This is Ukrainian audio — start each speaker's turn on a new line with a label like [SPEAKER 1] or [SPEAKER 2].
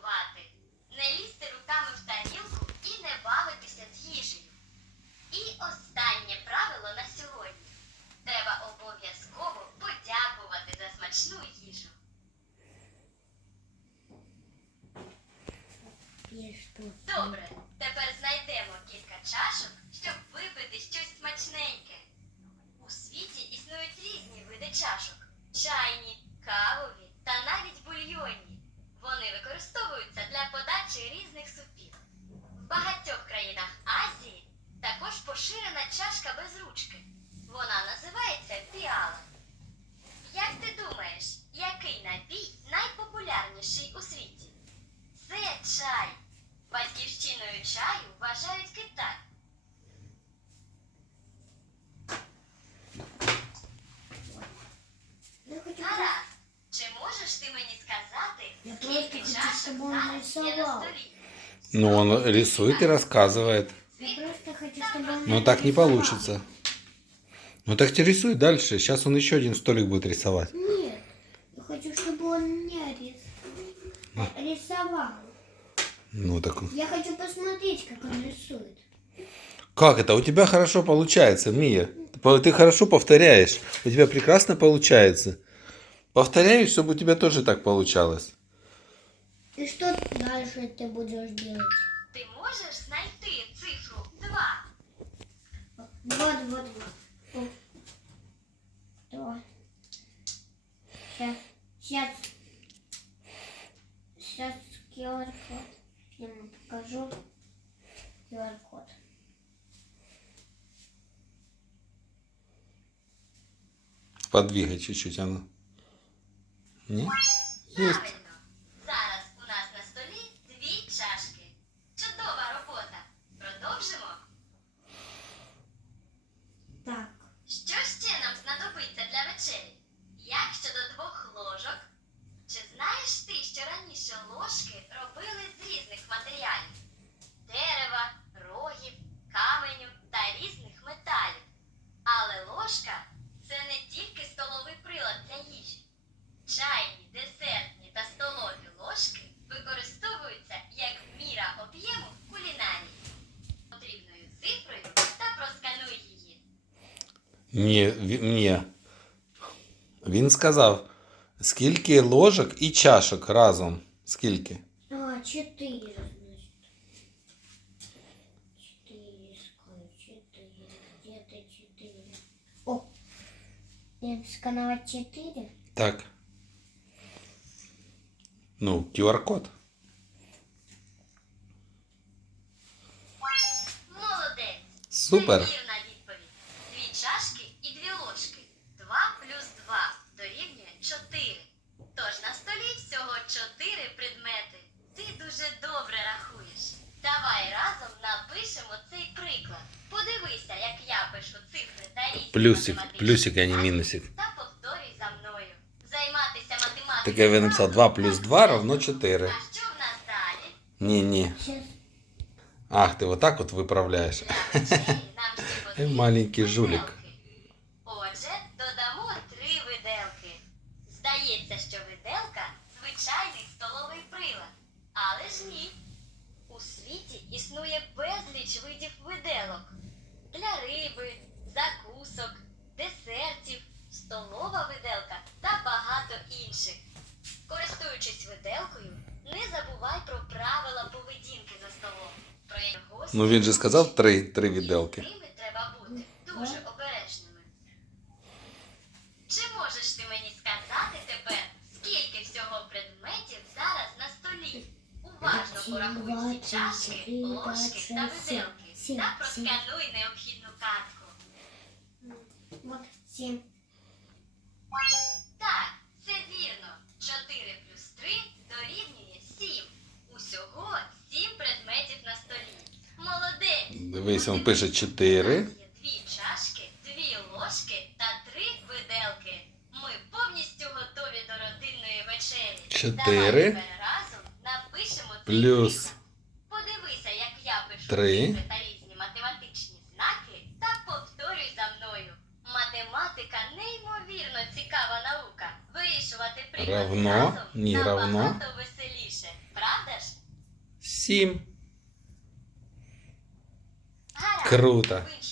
[SPEAKER 1] готувати, не лізти руками в тарілку і не бавитися з їжею. І останнє правило на сьогодні. Треба обов'язково подякувати за смачну їжу. Добре, тепер знайдемо кілька чашок, щоб випити щось смачненьке. У світі існують різні види чашок – чайні, кавові та навіть бульйонні. Вони використовуються для подачі різних супів. В багатьох країнах Азії також поширена чашка без ручки. Вона називається піала. Як ти думаєш, який напій найпопулярніший у світі? Це чай. Батьківщиною чаю вважають Китай. Гаразд, чи можеш ти мені сказати, скільки чашок зараз є на столі?
[SPEAKER 2] Ну, он рисует и рассказывает.
[SPEAKER 3] Я просто хочу, чтобы он
[SPEAKER 2] Но так не
[SPEAKER 3] нарисовал.
[SPEAKER 2] получится. Ну так ты рисуй дальше. Сейчас он еще один столик будет рисовать.
[SPEAKER 3] Нет, я хочу, чтобы он не рисовал.
[SPEAKER 2] Ну так.
[SPEAKER 3] Я хочу посмотреть, как он рисует.
[SPEAKER 2] Как это? У тебя хорошо получается, Мия. Ты хорошо повторяешь. У тебя прекрасно получается. Повторяй, чтобы у тебя тоже так получалось.
[SPEAKER 3] И что дальше ты будешь делать?
[SPEAKER 1] Ти можеш знайти цифру 2?
[SPEAKER 3] Два, два, два. О. Два. Сейчас QR-код. Я ему покажу QR-код.
[SPEAKER 2] Подвигай чуть-чуть, оно. Нет? Есть.
[SPEAKER 1] Правильно. Зараз у нас на столі 2 чашки. Чудова робота. Продовжимо?
[SPEAKER 3] Так.
[SPEAKER 1] Що ще нам знадобиться для вечері? Як щодо 2 ложок? Чи знаєш ти, що раніше ложки робили з різних матеріалів? Дерева, рогів, каменю та різних металів. Але ложка – це не тільки столовий прилад для їжі. Чайні, десертні та столові ложки використовуються як міра об'єму в кулінарії. Потрібною цифрою та проскануй її.
[SPEAKER 2] Ні. Він сказав, скільки ложок і чашок разом. Скільки?
[SPEAKER 3] 4, значит. 4, сколько? 4. Где-то 4. О! Я скановать 4?
[SPEAKER 2] Так. Ну, QR-код.
[SPEAKER 1] Молодець!
[SPEAKER 2] Супер.
[SPEAKER 1] Це вірна відповідь. 2 чашки і 2 ложки. 2 плюс 2 дорівнює 4. Тож на столі всього 4 предмети. Ти дуже добре рахуєш. Давай разом напишемо цей приклад. Подивися, як я пишу цифри та різні
[SPEAKER 2] Плюсик,
[SPEAKER 1] математичні
[SPEAKER 2] плюсик, а не
[SPEAKER 1] знаки
[SPEAKER 2] мінусик.
[SPEAKER 1] та повторюй за мною. Займатися математикою.
[SPEAKER 2] Так я написав 2 плюс 2 равно 4.
[SPEAKER 1] А що в нас далі?
[SPEAKER 2] Не.
[SPEAKER 3] Сейчас.
[SPEAKER 2] Ах, ты вот так вот выправляешь.
[SPEAKER 1] Для вечері нам ще потрібні
[SPEAKER 2] Маленький жулік.
[SPEAKER 1] виделки. Отже, додамо 3 виделки. Здається, що виделка – звичайний столовий прилад. Але ж ні. У світі існує безліч видів виделок. Для риби, закусок, десертів, столова виделка та багато інших. Користуючись виделкою, не забувай про правила поведінки за столом. Про його
[SPEAKER 2] Ну він же сказав 3 віделки.
[SPEAKER 1] з ними треба бути дуже обережними. Чи можеш ти мені сказати тепер, скільки всього предметів зараз на столі? Уважно порахуй всі чашки, ложки та виделки та проскануй необхідну картку.
[SPEAKER 3] Вот 7.
[SPEAKER 1] Так, це вірно. 4 плюс 3 дорівнює 7. Усього 7 предметів на столі. Молодець!
[SPEAKER 2] Дивись, він пише 4.
[SPEAKER 1] 2 чашки, 2 ложки та 3 виделки. Ми повністю готові до родинної вечері.
[SPEAKER 2] 4
[SPEAKER 1] Давай тепер разом напишемо цей
[SPEAKER 2] плюс
[SPEAKER 1] приклад. Подивися, як я пишу
[SPEAKER 2] 3.
[SPEAKER 1] цифри та різні математичні знаки та повторюй за мною. Математика неймовірно цікава наука. Вирішувати приклади
[SPEAKER 2] Равно?
[SPEAKER 1] разом
[SPEAKER 2] Ні, равно.
[SPEAKER 1] набагато веселіше. Правда ж?
[SPEAKER 2] 7.
[SPEAKER 1] Гаразд.
[SPEAKER 2] Круто.
[SPEAKER 1] Ви